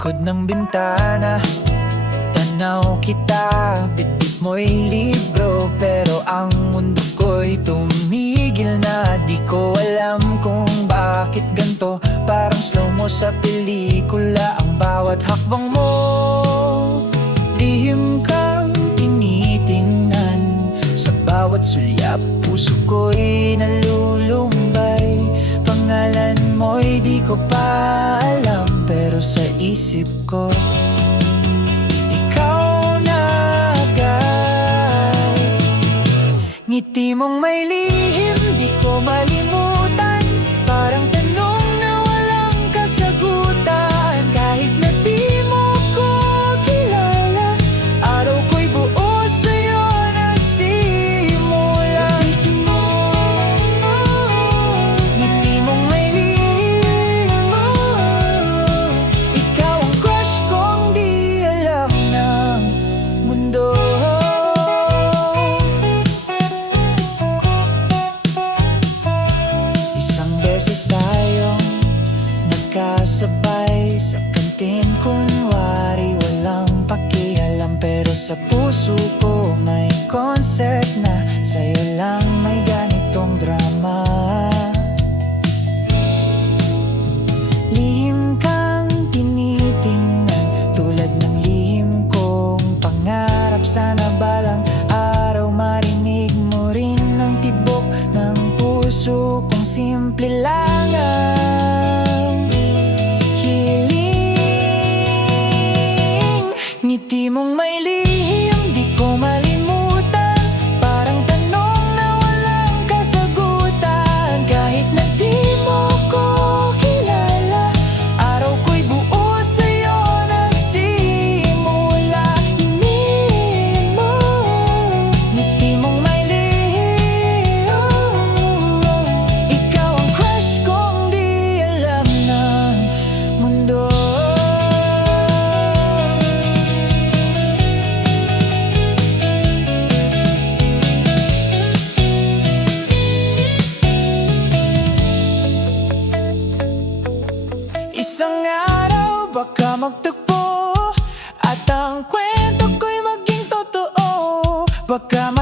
likod ng bintana. Tanaw kita, bitbit mo'y libro, pero ang mundo ko'y tumigil na. Di ko alam kung bakit ganto, parang slow-mo sa pelikula. Ang bawat hakbang mo, lihim kang tinitingnan. Sa bawat sulyap, puso ko'y nalulumbay. Pangalan mo'y di ko pa alam, pero sa isip ko ikaw na agad. Ngiti mong may lihim, di ko malimutan. Parang tanong na walang kasagutan. Kahit na di mo ko kilala, araw ko'y buo sa'yo nagsimula. Ngiti mong may lihim, ikaw ang crush kong di alam ng mundo. Isang beses tayong nagkasabay sa kantin, kunwari walang pakialam. Pero sa puso ko may concept na sa'yo lang may ganitong drama. Lihim kang tinitingnan, tulad ng lihim kong pangarap. Sana balang araw marinig mo rin ang tibok ng puso kong simple lang ang hiling. Ngiti mong may lihim, di ko malimutan. Parang tanong na walang kasagutan. Kahit na di mo ko kilala, araw ko'y buo sa'yo nagsimula. Hinihin mo, ngiti mong may lihim, ikaw ang crush kong di alam ng mundo. Isang araw baka magtagpo, at ang kwento ko'y maging totoo. Baka